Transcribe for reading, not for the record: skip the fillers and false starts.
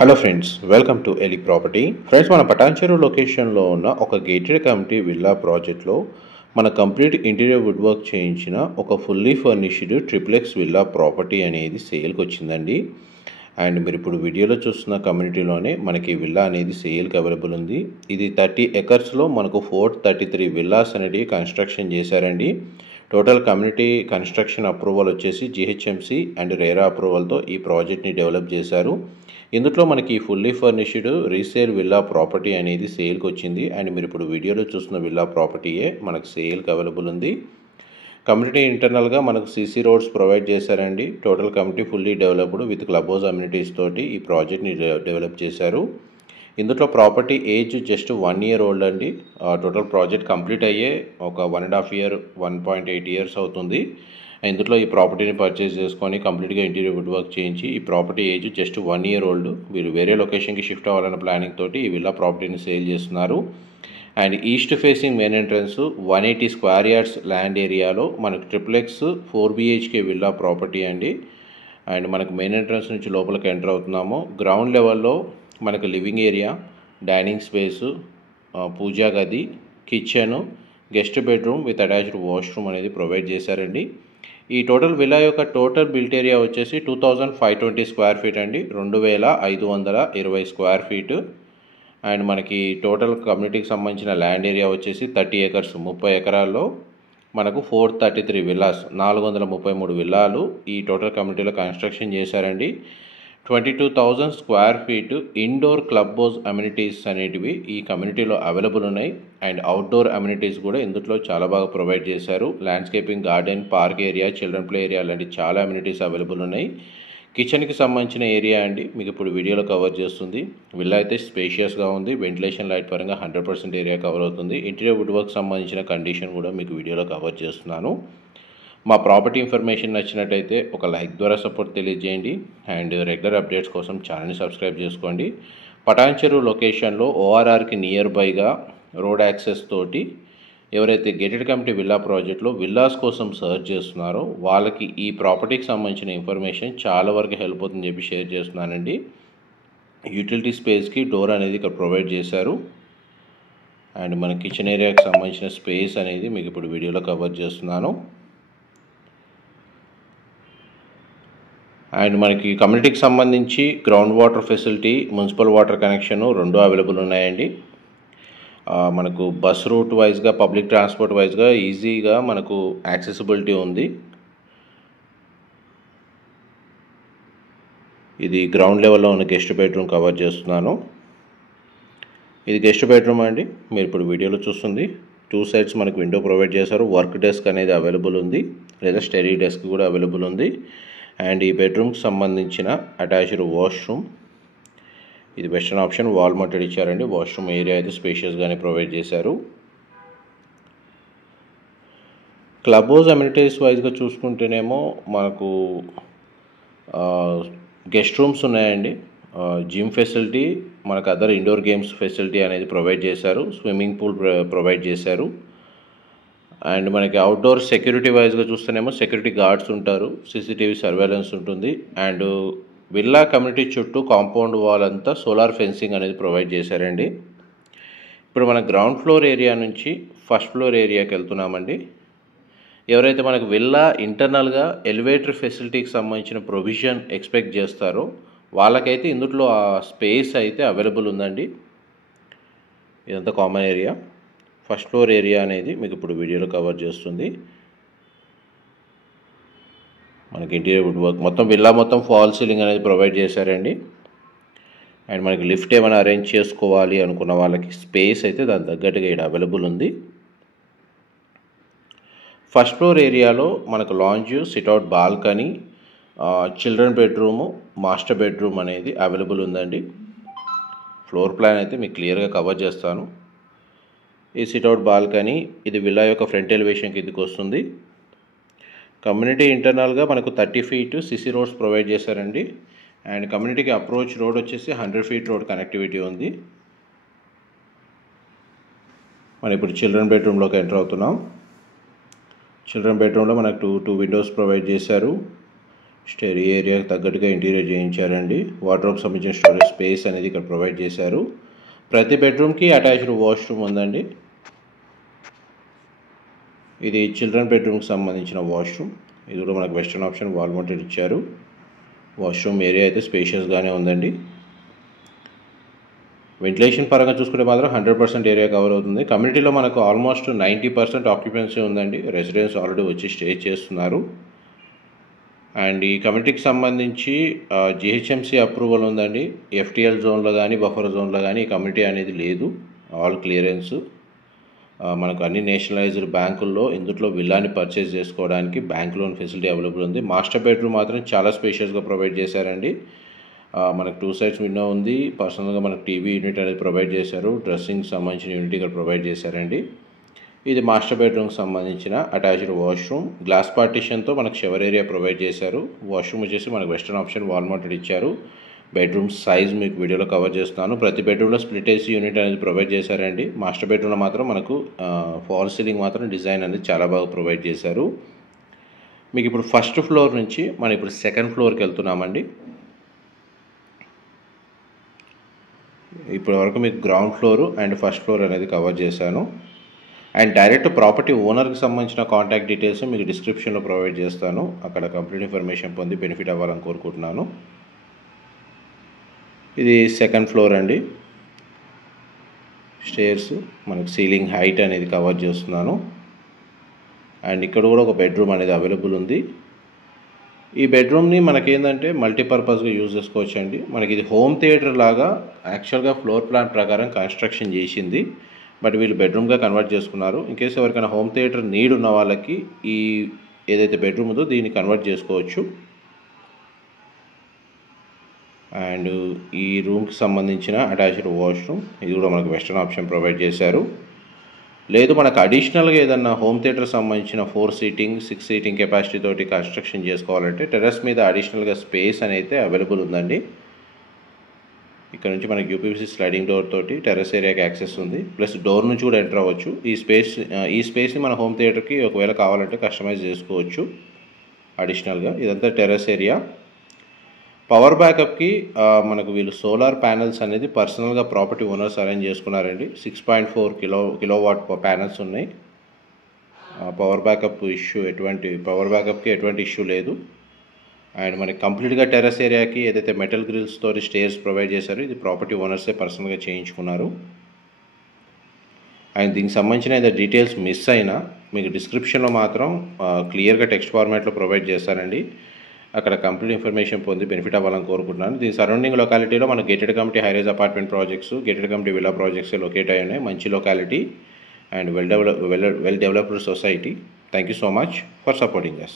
Hello friends, welcome to Eli property. Friends, మన పటాన్చెరు లొకేషన్లో ఉన్న ఒక గేటెడ్ కమ్యూనిటీ విల్లా ప్రాజెక్ట్లో మన కంప్లీట్ ఇంటీరియర్ వుడ్ వర్క్ చేయించిన ఒక fully furnished triplex villa property అనేది సేల్కి వచ్చిందండి. అండ్ మీరు ఇప్పుడు వీడియోలో చూస్తున్న కమ్యూనిటీలోనే మనకి విల్లా అనేది సేల్కి అవైలబుల్ ఉంది. ఇది 30 ఎకర్స్లో మనకు 433 విల్లాస్ అనేది కన్స్ట్రక్షన్ చేశారండి. టోటల్ కమ్యూనిటీ కన్స్ట్రక్షన్ అప్రూవల్ వచ్చేసి జిహెచ్ఎంసి అండ్ రేరా అప్రూవల్తో ఈ ప్రాజెక్ట్ని డెవలప్ చేశారు. ఇందులో మనకి fully furnished resale villa property అనేది సేల్కి వచ్చింది. అండ్ మీరు ఇప్పుడు వీడియోలో చూస్తున్న విల్లా ప్రాపర్టీయే మనకు సేల్కి అవైలబుల్ ఉంది. కమ్యూనిటీ ఇంటర్నల్గా మనకు సీసీ రోడ్స్ ప్రొవైడ్ చేశారండి. Total community fully developed with club house amenities తోటి ఈ ప్రాజెక్ట్ని డెవలప్ చేశారు. ఇందులో property age just 1 year old అండి. టోటల్ ప్రాజెక్ట్ కంప్లీట్ అయ్యే ఒక 1.5 year 1.8 years అవుతుంది. ఇందులో ఈ ప్రాపర్టీని పర్చేస్ చేసుకొని కంప్లీట్గా ఇంటీరియర్ వుడ్ వర్క్ చేయించి ఈ property age just 1 year old. వీళ్ళు వేరే లొకేషన్కి షిఫ్ట్ అవ్వాలన్న ప్లానింగ్ తోటి ఈ విల్లా ప్రాపర్టీని సేల్ చేస్తున్నారు. And east facing main entrance 180 square yards land ఏరియాలో మనకు ట్రిప్లెక్స్ 4 BHK విల్లా ప్రాపర్టీ అండి. అండ్ మనకు మెయిన్ ఎంట్రన్స్ నుంచి లోపలికి ఎంటర్ అవుతున్నాము. గ్రౌండ్ లెవెల్లో మనకు లివింగ్ ఏరియా, డైనింగ్ స్పేసు, పూజా గది, kitchen, guest bedroom with attached washroom అనేది ప్రొవైడ్ చేశారండి. ఈ టోటల్ విల్లా యొక్క టోటల్ బిల్ట్ ఏరియా వచ్చేసి 2520 square feet అండి, 2520 square feet. అండ్ మనకి టోటల్ కమ్యూనిటీకి సంబంధించిన ల్యాండ్ ఏరియా వచ్చేసి 30 acres 30 ఎకరాల్లో మనకు 433 విల్లాస్ 433 విల్లాలు ఈ టోటల్ కమ్యూనిటీలో కన్స్ట్రక్షన్ చేశారండి. 22,000 square feet indoor club house amenities అనేటివి ఈ కమ్యూనిటీలో అవైలబుల్ ఉన్నాయి. అండ్ అవుట్డోర్ అమ్యూనిటీస్ కూడా ఇందులో చాలా బాగా ప్రొవైడ్ చేశారు. Landscaping, garden, park area, children play area లాంటి చాలా అమ్యూనిటీస్ అవైలబుల్ ఉన్నాయి. కిచెన్కి సంబంధించిన ఏరియా అండి మీకు ఇప్పుడు వీడియోలో కవర్ చేస్తుంది. విల్లా అయితే స్పేషియస్గా ఉంది. వెంటిలేషన్ లైట్ పరంగా 100% ఏరియా కవర్ అవుతుంది. ఇంటీరియర్ వుడ్ వర్క్ సంబంధించిన కండిషన్ కూడా మీకు వీడియోలో కవర్ చేస్తున్నాను. మా ప్రాపర్టీ ఇన్ఫర్మేషన్ నచ్చినట్టయితే ఒక లైక్ ద్వారా సపోర్ట్ తెలియజేయండి. అండ్ రెగ్యులర్ అప్డేట్స్ కోసం ఛానల్ని సబ్స్క్రైబ్ చేసుకోండి. పటాన్చెరు లొకేషన్లో ఓఆర్ఆర్కి నియర్ బైగా రోడ్ యాక్సెస్ తోటి ఎవరైతే గేటెడ్ కమ్యూనిటీ విల్లా ప్రాజెక్ట్లో విల్లాస్ కోసం సర్చ్ చేస్తున్నారో వాళ్ళకి ఈ ప్రాపర్టీకి సంబంధించిన ఇన్ఫర్మేషన్ చాలా వరకు హెల్ప్ అవుతుందని చెప్పి షేర్ చేస్తున్నానండి. యూటిలిటీ స్పేస్కి డోర్ అనేది ఇక్కడ ప్రొవైడ్ చేశారు. అండ్ మన కిచెన్ ఏరియాకి సంబంధించిన స్పేస్ అనేది మీకు ఇప్పుడు వీడియోలో కవర్ చేస్తున్నాను. అండ్ మనకి కమ్యూనిటీకి సంబంధించి ground water facility, municipal water connection రెండు అవైలబుల్ ఉన్నాయండి. మనకు బస్ రూట్ వైజ్గా, పబ్లిక్ ట్రాన్స్పోర్ట్ వైజ్గా ఈజీగా మనకు యాక్సెసిబిలిటీ ఉంది. ఇది గ్రౌండ్ లెవెల్లో ఉన్న గెస్ట్ బెడ్రూమ్ కవర్ చేస్తున్నాను. ఇది గెస్ట్ బెడ్రూమ్ అండి, మీరు ఇప్పుడు వీడియోలో చూస్తుంది. 2 sides మనకు విండో ప్రొవైడ్ చేశారు. వర్క్ డెస్క్ అనేది అవైలబుల్ ఉంది, లేదా స్టడీ డెస్క్ కూడా అవైలబుల్ ఉంది. అండ్ ఈ బెడ్రూమ్కి సంబంధించిన అటాచ్డ్ వాష్రూమ్, ఇది వెస్టర్న్ ఆప్షన్, వాల్ మౌంటెడ్ ఇచ్చారండి. వాష్రూమ్ ఏరియా అయితే స్పేషియస్గానే ప్రొవైడ్ చేశారు. క్లబ్ హౌస్ అమ్యూనిటీస్ వైజ్గా చూసుకుంటేనేమో మనకు గెస్ట్ రూమ్స్ ఉన్నాయండి. జిమ్ ఫెసిలిటీ, మనకు అదర్ ఇండోర్ గేమ్స్ ఫెసిలిటీ అనేది ప్రొవైడ్ చేశారు. స్విమ్మింగ్ పూల్ ప్రొవైడ్ చేశారు. అండ్ మనకి అవుట్డోర్ సెక్యూరిటీ వైజ్గా చూస్తేనేమో సెక్యూరిటీ గార్డ్స్ ఉంటారు, సీసీటీవీ సర్వేలెన్స్ ఉంటుంది. అండ్ విల్లా కమ్యూనిటీ చుట్టూ కాంపౌండ్ వాల్ అంతా సోలార్ ఫెన్సింగ్ అనేది ప్రొవైడ్ చేశారండి. ఇప్పుడు మన గ్రౌండ్ ఫ్లోర్ ఏరియా నుంచి ఫస్ట్ ఫ్లోర్ ఏరియాకి వెళ్తున్నామండి. ఎవరైతే మనకు విల్లా ఇంటర్నల్గా ఎలివేటర్ ఫెసిలిటీకి సంబంధించిన ప్రొవిజన్ ఎక్స్పెక్ట్ చేస్తారో వాళ్ళకైతే ఇందులో ఆ స్పేస్ అయితే అవైలబుల్ ఉందండి. ఇదంతా common area. First floor area అనేది మీకు ఇప్పుడు వీడియోలో కవర్ చేస్తుంది. మనకి ఇంటీరియర్ వుడ్ వర్క్ మొత్తం విల్లా మొత్తం ఫాల్ సీలింగ్ అనేది ప్రొవైడ్ చేశారండి. అండ్ మనకి లిఫ్ట్ ఏమైనా అరేంజ్ చేసుకోవాలి అనుకున్న వాళ్ళకి స్పేస్ అయితే దాని తగ్గట్టుగా ఇక్కడ అవైలబుల్ ఉంది. ఫస్ట్ ఫ్లోర్ ఏరియాలో మనకు lounge, sit-out, balcony, children bedroom, master bedroom అనేది అవైలబుల్ ఉందండి. ఫ్లోర్ ప్లాన్ అయితే మీకు క్లియర్గా కవర్ చేస్తాను. ఈ సిట్అవుట్ బాల్కనీ, ఇది విల్లా యొక్క ఫ్రంట్ ఎలివేషన్ కిందకి వస్తుంది. కమ్యూనిటీ ఇంటర్నల్గా మనకు 30 feet సిసి రోడ్స్ ప్రొవైడ్ చేశారండి. అండ్ కమ్యూనిటీకి అప్రోచ్ రోడ్ వచ్చేసి 100 feet రోడ్ కనెక్టివిటీ ఉంది. మనం ఇప్పుడు చిల్డ్రన్ బెడ్రూమ్లోకి ఎంటర్ అవుతున్నాం. చిల్డ్రన్ బెడ్రూమ్లో మనకు టూ విండోస్ ప్రొవైడ్ చేశారు. స్టడీ ఏరియాకి తగ్గట్టుగా ఇంటీరియర్ చేయించారండి. వార్డ్రోబ్ సంబంధించిన స్టోరేజ్ స్పేస్ అనేది ఇక్కడ ప్రొవైడ్ చేశారు. ప్రతి బెడ్రూమ్కి అటాచ్డ్ వాష్రూమ్ ఉందండి. ఇది చిల్డ్రన్ బెడ్రూమ్కి సంబంధించిన వాష్రూమ్. ఇది కూడా మనకు వెస్టర్న్ ఆప్షన్ వాల్ మౌంటెడ్ ఇచ్చారు. వాష్రూమ్ ఏరియా అయితే స్పేషియస్గానే ఉందండి. వెంటిలేషన్ పరంగా చూసుకుంటే మాత్రం 100% ఏరియా కవర్ అవుతుంది. కమ్యూనిటీలో మనకు ఆల్మోస్ట్ 90% ఆక్యుపెన్సీ ఉందండి. రెసిడెంట్స్ ఆల్రెడీ వచ్చి స్టే చేస్తున్నారు. అండ్ ఈ కమ్యూనిటీకి సంబంధించి జిహెచ్ఎంసీ అప్రూవల్ ఉందండి. ఎఫ్టీఎల్ జోన్లో కానీ బఫర్ జోన్లో కానీ ఈ కమ్యూనిటీ అనేది లేదు. All clearance. మనకు అన్ని నేషనలైజ్డ్ బ్యాంకుల్లో ఇందులో విల్లాని పర్చేస్ చేసుకోవడానికి బ్యాంక్ లోన్ ఫెసిలిటీ అవైలబుల్ ఉంది. మాస్టర్ బెడ్రూమ్ మాత్రం చాలా స్పేషియస్గా ప్రొవైడ్ చేశారండి. మనకు 2 సైడ్స్ విండో ఉంది. పర్సనల్గా మనకు టీవీ యూనిట్ అనేది ప్రొవైడ్ చేశారు. డ్రెస్సింగ్ సంబంధించిన యూనిట్ ఇక్కడ ప్రొవైడ్ చేశారండి. ఇది మాస్టర్ బెడ్రూమ్కి సంబంధించిన అటాచ్డ్ వాష్రూమ్. గ్లాస్ పార్టిషన్తో మనకు షవర్ ఏరియా ప్రొవైడ్ చేశారు. వాష్రూమ్ వచ్చేసి మనకు వెస్టర్న్ ఆప్షన్ వాల్ మౌంటెడ్ ఇచ్చారు. బెడ్రూమ్ సైజ్ మీకు వీడియోలో కవర్ చేస్తున్నాను. ప్రతి బెడ్రూమ్లో స్ప్లిట్ ఏసీ యూనిట్ అనేది ప్రొవైడ్ చేశారండి. మాస్టర్ బెడ్రూమ్లో మాత్రం మనకు ఫాల్ సీలింగ్ మాత్రం డిజైన్ అనేది చాలా బాగా ప్రొవైడ్ చేశారు. మీకు ఇప్పుడు ఫస్ట్ ఫ్లోర్ నుంచి మనం ఇప్పుడు సెకండ్ ఫ్లోర్కి వెళ్తున్నామండి. ఇప్పటి వరకు మీకు ground floor and first floor అనేది కవర్ చేశాను. అండ్ డైరెక్ట్ ప్రాపర్టీ ఓనర్కి సంబంధించిన కాంటాక్ట్ డీటెయిల్స్ మీకు డిస్క్రిప్షన్లో ప్రొవైడ్ చేస్తాను. అక్కడ కంప్లీట్ ఇన్ఫర్మేషన్ పొంది బెనిఫిట్ అవ్వాలని కోరుకుంటున్నాను. ఇది సెకండ్ ఫ్లోర్ అండి. స్టేర్స్ మనకు సీలింగ్ హైట్ అనేది కవర్ చేస్తున్నాను. అండ్ ఇక్కడ కూడా ఒక బెడ్రూమ్ అనేది అవైలబుల్ ఉంది. ఈ బెడ్రూమ్ని మనకేంటంటే మల్టీపర్పస్గా యూజ్ చేసుకోవచ్చు అండి. మనకి ఇది హోమ్ థియేటర్ లాగా యాక్చువల్గా ఫ్లోర్ ప్లాన్ ప్రకారం కన్స్ట్రక్షన్ చేసింది. బట్ వీళ్ళు బెడ్రూమ్గా కన్వర్ట్ చేసుకున్నారు. ఇన్కేస్ ఎవరికైనా హోమ్ థియేటర్ నీడ్ ఉన్న వాళ్ళకి ఈ ఏదైతే బెడ్రూమ్ ఉందో దీన్ని కన్వర్ట్ చేసుకోవచ్చు. అండ్ ఈ రూమ్కి సంబంధించిన అటాచ్డ్ వాష్రూమ్. ఇది కూడా మనకు వెస్టర్న్ ఆప్షన్ ప్రొవైడ్ చేశారు. లేదు మనకు అడిషనల్గా ఏదన్నా హోమ్ థియేటర్ సంబంధించిన 4 సీటింగ్ 6 సీటింగ్ కెపాసిటీ తోటి కన్స్ట్రక్షన్ చేసుకోవాలంటే టెర్రస్ మీద అడిషనల్గా స్పేస్ అనేది అవైలబుల్ ఉందండి. ఇక్కడ నుంచి మనకి యూపీవీసీ స్లైడింగ్ డోర్ తోటి టెర్రస్ ఏరియాకి యాక్సెస్ ఉంది. ప్లస్ డోర్ నుంచి కూడా ఎంటర్ అవ్వచ్చు. ఈ స్పేస్ని మన హోమ్ థియేటర్కి ఒకవేళ కావాలంటే కస్టమైజ్ చేసుకోవచ్చు అడిషనల్గా. ఇదంతా టెర్రస్ ఏరియా. పవర్ బ్యాకప్కి మనకు వీళ్ళు సోలార్ ప్యానెల్స్ అనేది పర్సనల్గా ప్రాపర్టీ ఓనర్స్ అరేంజ్ చేసుకున్నారండి. 6.4 కిలోవాట్ ప్యానెల్స్ ఉన్నాయి. పవర్ బ్యాకప్కి ఎటువంటి ఇష్యూ లేదు. అండ్ మనకి కంప్లీట్గా టెర్రస్ ఏరియాకి ఏదైతే మెటల్ గ్రిల్స్ తోటి స్టేర్స్ ప్రొవైడ్ చేశారో ఇది ప్రాపర్టీ ఓనర్సే పర్సనల్గా చేయించుకున్నారు. అండ్ దీనికి సంబంధించిన ఏదైతే డీటెయిల్స్ మిస్ అయినా మీకు డిస్క్రిప్షన్లో మాత్రం క్లియర్గా టెక్స్ట్ ఫార్మాట్లో ప్రొవైడ్ చేస్తారండి. అక్కడ కంప్లీట్ ఇన్ఫర్మేషన్ పొంది బెనిఫిట్ అవ్వాలని కోరుకుంటున్నాను. దీని సరౌండింగ్ లొకాలిటీలో మన gated committee హైరేజ్ apartment projects, gated committee villa projects locate అయి ఉన్నాయి. మంచి locality and well developed society. Thank you so much for supporting us.